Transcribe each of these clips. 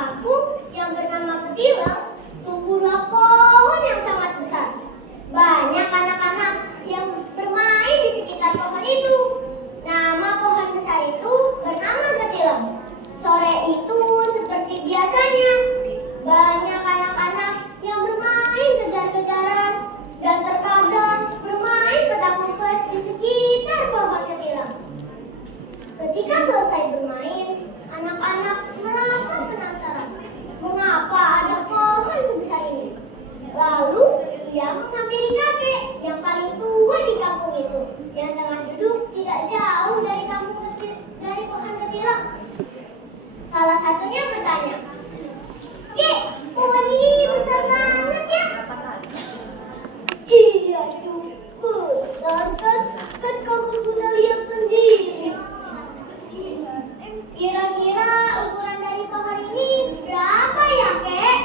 kampung yang bernama Petilang, tumbuhlah pohon yang sangat besar. Banyak anak-anak yang bermain di sekitar pohon itu. Nama pohon besar itu bernama Petilang. Sore itu seperti biasanya, banyak anak-anak yang bermain kejar-kejaran dan terkadang bermain petak umpet di sekitar pohon Petilang. Ketika selesai bermain, anak-anak merasa penasaran mengapa ada pohon sebesar ini. Lalu ia menghampiri kakek yang paling tua di kampung itu, yang tengah duduk tidak jauh dari pohon Petilang. Salah satunya bertanya, "Kek, pohon ini besar banget ya?" "Iya, cukup besar kan? Kan kamu sudah lihat sendiri. Kira-kira ukuran dari pohon ini berapa ya, Kek?"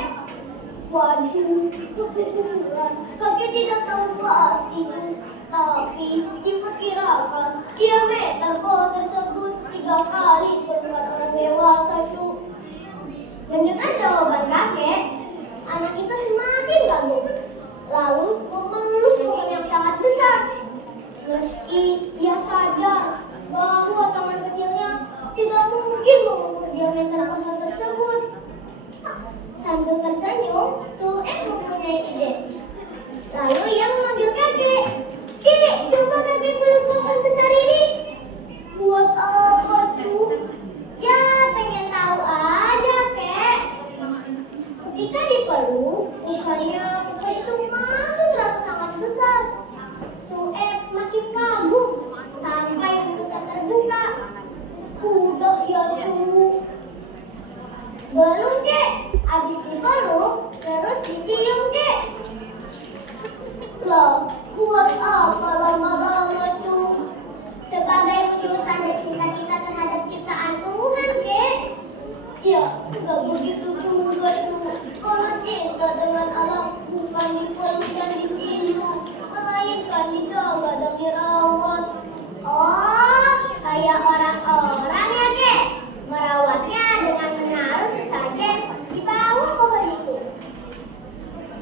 "Waduh, kebetulan kakek tidak tahu pasti, tapi diperkirakan diameter pohon tersebut 3 kali ukuran orang dewasa, Cu." Mendengar jawaban kakek, anak itu semakin kagum, lalu memeluk pohon yang sangat besar. Meski ia sadar bahwa tangan kecilnya tidak mungkin mengukur diameter pohon tersebut. Sambil tersenyum, Sueb mempunyai ide. Lalu ia memanggil kakek. "Kek, coba kakek peluk pohon besar ini." "Buat apa, Cu?" "Ya, pengen tahu aja, Kek." Ketika dipeluk, mukanya pohon itu masih terasa sangat besar. Sueb makin kagum sampai mulutnya terbuka. "Udah ya, Cu." "Belum, Kek. Habis dipeluk, terus dicium, Kek." "Loh, buat apa lama-lama, Cu?" "Sebagai wujud tanda cinta kita terhadap ciptaan Tuhan, Kek." "Ya, nggak begitu juga, Cu. Kalau cinta dengan alam bukan dipeluk dan dicium, melainkan dijaga dan dirawat." "Oh, kayak orang-orang ya, Kek? Merawatnya dengan menaruh sesajen di bawah pohon itu."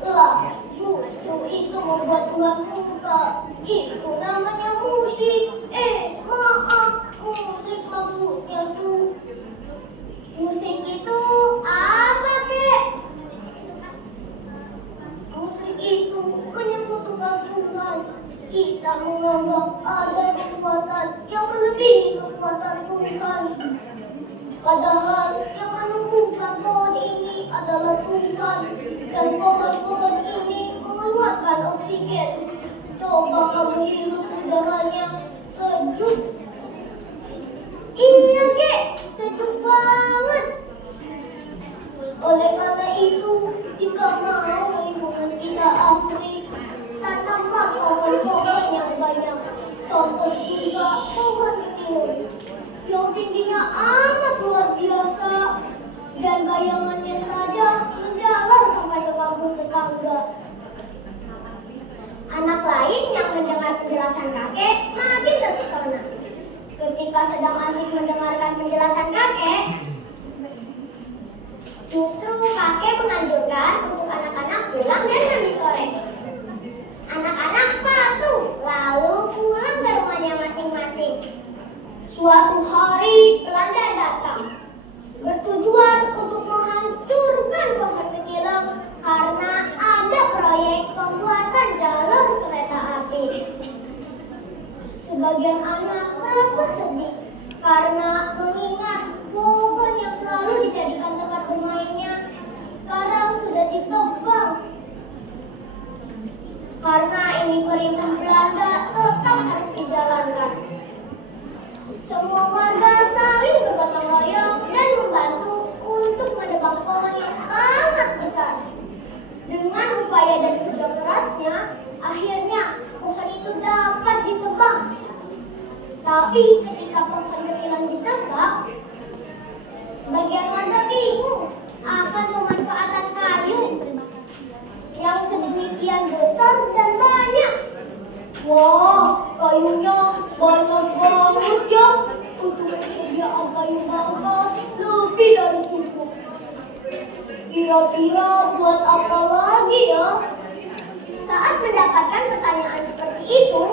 "Lah, justru itu membuat ulah muka. Itu namanya musik. Maaf, musik maksudnya, Cu." "Musik itu apa, Kek?" "Musik itu menyekutukan Tuhan. Kita menganggap ada kekuatan yang melebihi kekuatan Tuhan. Padahal yang menumbuhkan pohon ini adalah Tuhan, dan pohon-pohon ini mengeluarkan oksigen. Coba kamu hirup udaranya, sejuk." "Iya, Kek, sejuk banget." "Oleh karena itu, jika mau lingkungan kita asri, tanamlah pohon-pohon yang banyak. Contoh juga pohon timun yang tingginya amat luar biasa, dan bayangannya saja menjalar sampai ke kampung tetangga." Anak lain yang mendengar penjelasan kakek makin terpesona. Ketika sedang asik mendengarkan penjelasan kakek, justru kakek menganjurkan untuk anak-anak pulang dan mandi sore. Anak-anak patuh, lalu pulang ke rumahnya masing-masing. Suatu hari Belanda datang, bertujuan untuk menghancurkan pohon Petilang karena ada proyek pembuatan jalur kereta api. Sebagian anak merasa sedih karena mengingat pohon yang selalu dijadikan tempat bermainnya sekarang sudah ditebang. Karena ini perintah Belanda, tetap harus dijalankan. Semua warga saling bergotong royong dan membantu untuk menebang pohon yang sangat besar. Dengan upaya dan kerja kerasnya, akhirnya pohon itu dapat ditebang. Tapi ketika pohon Petilang ditebang, bagian warga bingung akan pemanfaatan kayu yang sedemikian besar dan banyak. "Wah, kayunya banyak banget ya. Untuk persediaan kayu bangka lebih dari cukup. Kira-kira buat apa lagi ya? Saat mendapatkan pertanyaan seperti itu,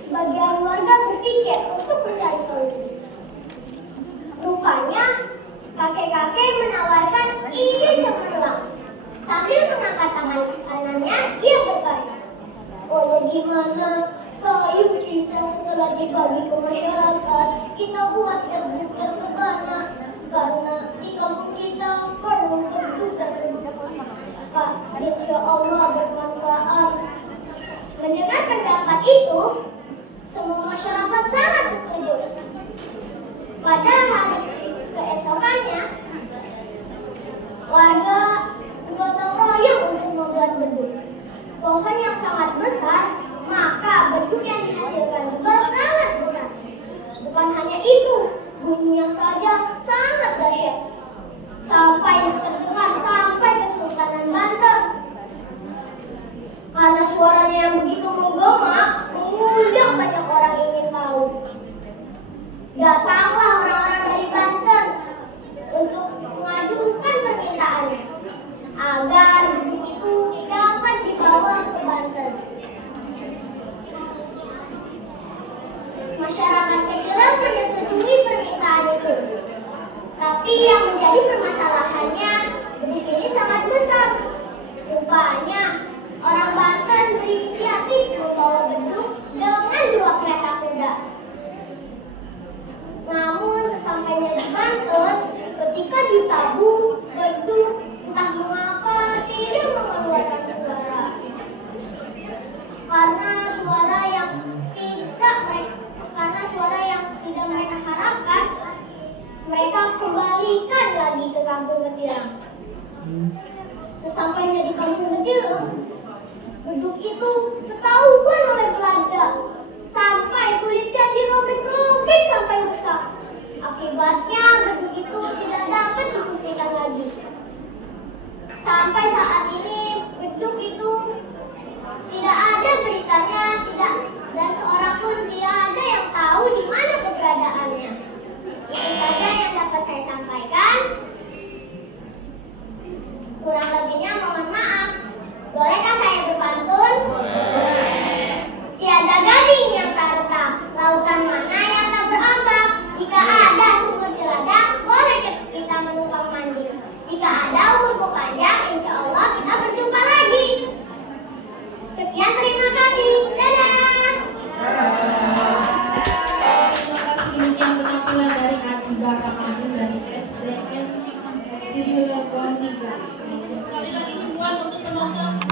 sebagian warga berpikir untuk mencari solusi. Rupanya, kakek-kakek menawarkan ide cemerlang. Sambil mengangkat tangan kanannya, ia berkata, "Oh, gimana kayu sisa setelah dibagi ke masyarakat, kita buat gedung terbana, karena di kampung kita perlu gedung bermanfaat. Insya Allah bermanfaat." Mendengar pendapat itu, semua masyarakat sangat setuju. Pada hari keesokannya, warga bergotong royong untuk membuat beduk. Pohon yang sangat besar, maka beduk yang dihasilkan juga sangat besar. Bukan hanya itu, bunyinya saja sangat dahsyat, sampai terdengar sampai ke Sultanan Banten. Karena suaranya yang begitu menggema, mengundang banyak orang ingin tahu. Datanglah orang-orang dari Banten untuk mengajukan permintaannya agar beduk itu dapat dibawa ke Banten. Masyarakat kecil menyetujui permintaan itu. Tapi yang menjadi permasalahannya, beduk ini sangat besar. Rupanya orang Banten berinisiatif membawa beduk dengan 2 kereta kuda. Namun sesampainya di Banten, ketika ditabuh, beduk entah mengapa tidak mengeluarkan suara. Karena suara yang tidak mereka harapkan, mereka kembalikan lagi ke kampung Getilang. Sesampainya di kampung Getilang, beduk itu ketahuan oleh Belanda sampai kulitnya dirobek-robek sampai rusak. Akibatnya beduk itu tidak dapat difungsikan lagi. Sampai saat ini beduk itu tidak ada beritanya, dan seorang pun tidak ada yang tahu di mana keberadaannya. Itu saja yang dapat saya sampaikan. Kurang lebihnya mohon maaf. Bolehkah saya berpantun? Tiada gading yang tak retak, lautan mana yang tak berombak. Jika ada sumur di ladang, boleh kita menumpang mandi. Jika ada umurku panjang, insya Allah kita berjumpa lagi. Sekian, terima kasih. Dadah. Terima kasih. Demikian penampilan dari Adi Bapak Agung dari SDN di Wilayah 3. Sekali lagi himbauan untuk penonton.